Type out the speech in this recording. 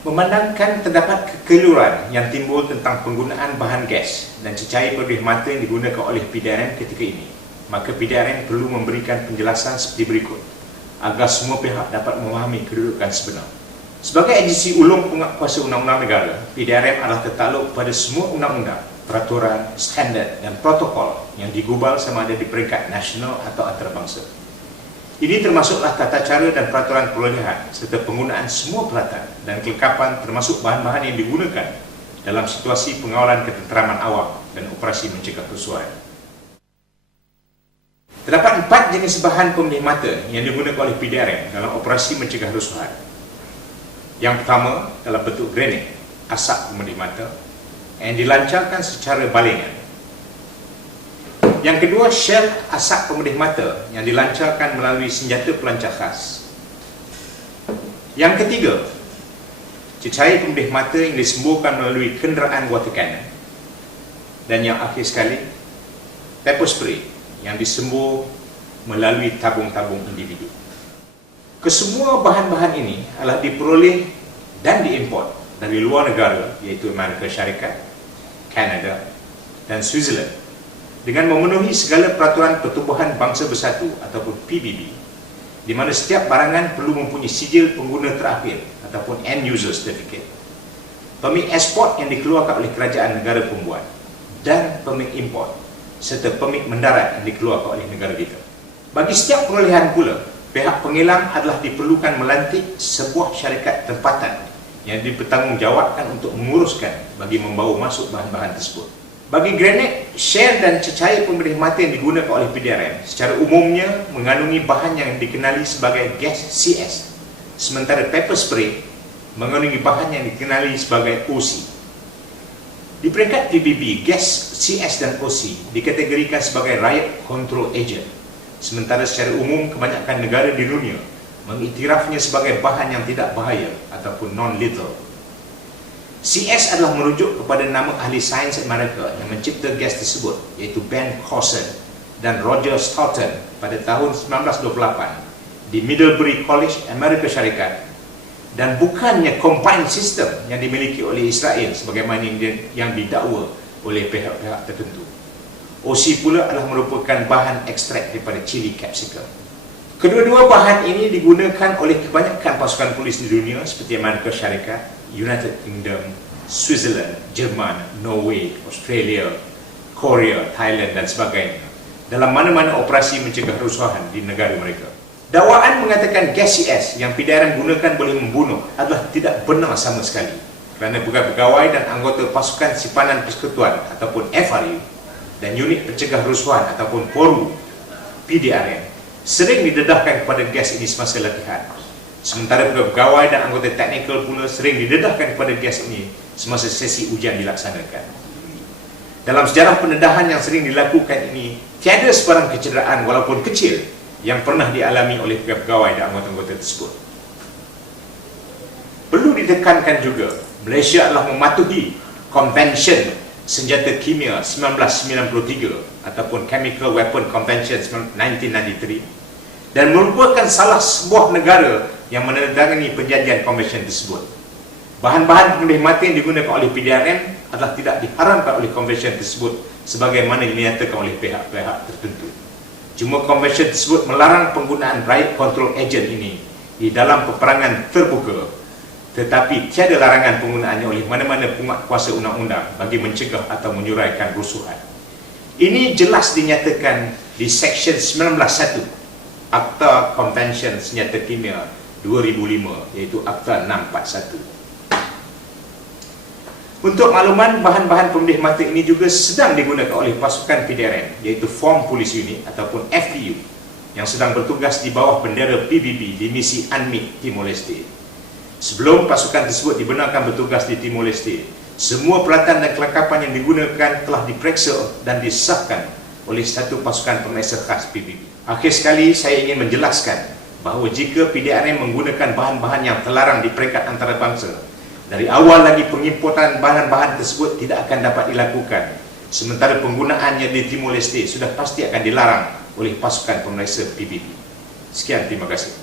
Memandangkan terdapat kekeliruan yang timbul tentang penggunaan bahan gas dan cecair pembersih mata yang digunakan oleh PDRM ketika ini, maka PDRM perlu memberikan penjelasan seperti berikut agar semua pihak dapat memahami kedudukan sebenar. Sebagai agensi ulung penguatkuasa undang-undang negara, PDRM adalah tertakluk pada semua undang-undang, peraturan, standard dan protokol yang digubal sama ada di peringkat nasional atau antarabangsa. Ini termasuklah tata cara dan peraturan perolehan serta penggunaan semua peralatan dan kelengkapan termasuk bahan-bahan yang digunakan dalam situasi pengawalan ketenteraman awam dan operasi mencegah kerusuhan. Terdapat 4 jenis bahan pembersih mata yang digunakan oleh PDRM dalam operasi mencegah kerusuhan. Yang pertama dalam bentuk grenade, asap pembersih mata yang dilancarkan secara balingan. Yang kedua, shell asap pembersih mata yang dilancarkan melalui senjata pelancar khas. Yang ketiga, cecair pembersih mata yang disemburkan melalui kenderaan water cannon. Dan yang akhir sekali, pepper spray yang disembur melalui tabung-tabung individu. Kesemua bahan-bahan ini adalah diperoleh dan diimport dari luar negara, iaitu Amerika Syarikat, Kanada dan Switzerland, dengan memenuhi segala peraturan Pertubuhan Bangsa Bersatu ataupun PBB, di mana setiap barangan perlu mempunyai sijil pengguna terakhir ataupun end user certificate, permit ekspor yang dikeluarkan oleh kerajaan negara pembuat, dan permit import serta permit mendarat yang dikeluarkan oleh negara kita. Bagi setiap perolehan pula, pihak pengelang adalah diperlukan melantik sebuah syarikat tempatan yang dipertanggungjawabkan untuk menguruskan bagi membawa masuk bahan-bahan tersebut. Bagi granat, shell dan cecair pembersih mata yang digunakan oleh PDRM secara umumnya mengandungi bahan yang dikenali sebagai gas CS, sementara pepper spray mengandungi bahan yang dikenali sebagai OC. Di peringkat PBB, gas CS dan OC dikategorikan sebagai riot control agent, sementara secara umum kebanyakan negara di dunia mengiktirafnya sebagai bahan yang tidak bahaya ataupun non-lethal. CS adalah merujuk kepada nama ahli sains Amerika yang mencipta gas tersebut, iaitu Ben Carson dan Roger Stoughton pada tahun 1928 di Middlebury College, Amerika Syarikat, dan bukannya combined system yang dimiliki oleh Israel sebagaimana yang didakwa oleh pihak-pihak tertentu. OC pula adalah merupakan bahan ekstrak daripada chili capsicum. Kedua-dua bahan ini digunakan oleh kebanyakan pasukan polis di dunia seperti Amerika Syarikat, United Kingdom, Switzerland, Jerman, Norway, Australia, Korea, Thailand dan sebagainya dalam mana-mana operasi mencegah kerusuhan di negara mereka. Dakwaan mengatakan gas CS yang PDRM gunakan boleh membunuh adalah tidak benar sama sekali, kerana pegawai dan anggota pasukan simpanan persekutuan ataupun FRU dan unit pencegah kerusuhan ataupun PORU PDRM sering didedahkan kepada gas ini semasa latihan. Sementara pegawai dan anggota teknikal pula sering didedahkan kepada gas ini semasa sesi ujian dilaksanakan. Dalam sejarah pendedahan yang sering dilakukan ini, tiada sebarang kecederaan walaupun kecil yang pernah dialami oleh pegawai dan anggota-anggota tersebut. Perlu ditekankan juga, Malaysia adalah mematuhi Konvensyen Senjata Kimia 1993 ataupun Chemical Weapon Convention 1993 dan merupakan salah sebuah negara yang menandatangani perjanjian konvensyen tersebut. Bahan-bahan pembersih mata yang digunakan oleh PDRM adalah tidak diharamkan oleh konvensyen tersebut sebagaimana dinyatakan oleh pihak-pihak tertentu. Cuma konvensyen tersebut melarang penggunaan riot control agent ini di dalam peperangan terbuka, tetapi tiada larangan penggunaannya oleh mana-mana penguatkuasa undang-undang bagi mencegah atau menyuraikan kerusuhan. Ini jelas dinyatakan di Seksyen 19.1 Akta Konvensyen Senjata Kimia 2005, iaitu Akta 641. Untuk makluman, bahan-bahan pembersih mata ini juga sedang digunakan oleh pasukan PDRM, iaitu Form Police Unit ataupun FPU, yang sedang bertugas di bawah bendera PBB di misi UNMIK Timor Leste. Sebelum pasukan tersebut dibenarkan bertugas di Timor Leste, semua peralatan dan kelengkapan yang digunakan telah diperiksa dan disahkan oleh satu pasukan pemeriksa khas PBB. Akhir sekali, saya ingin menjelaskan bahawa jika PDRM menggunakan bahan-bahan yang terlarang di peringkat antarabangsa, dari awal lagi pengimportan bahan-bahan tersebut tidak akan dapat dilakukan, sementara penggunaannya di Timor Leste sudah pasti akan dilarang oleh pasukan pemeriksa PBB. Sekian, terima kasih.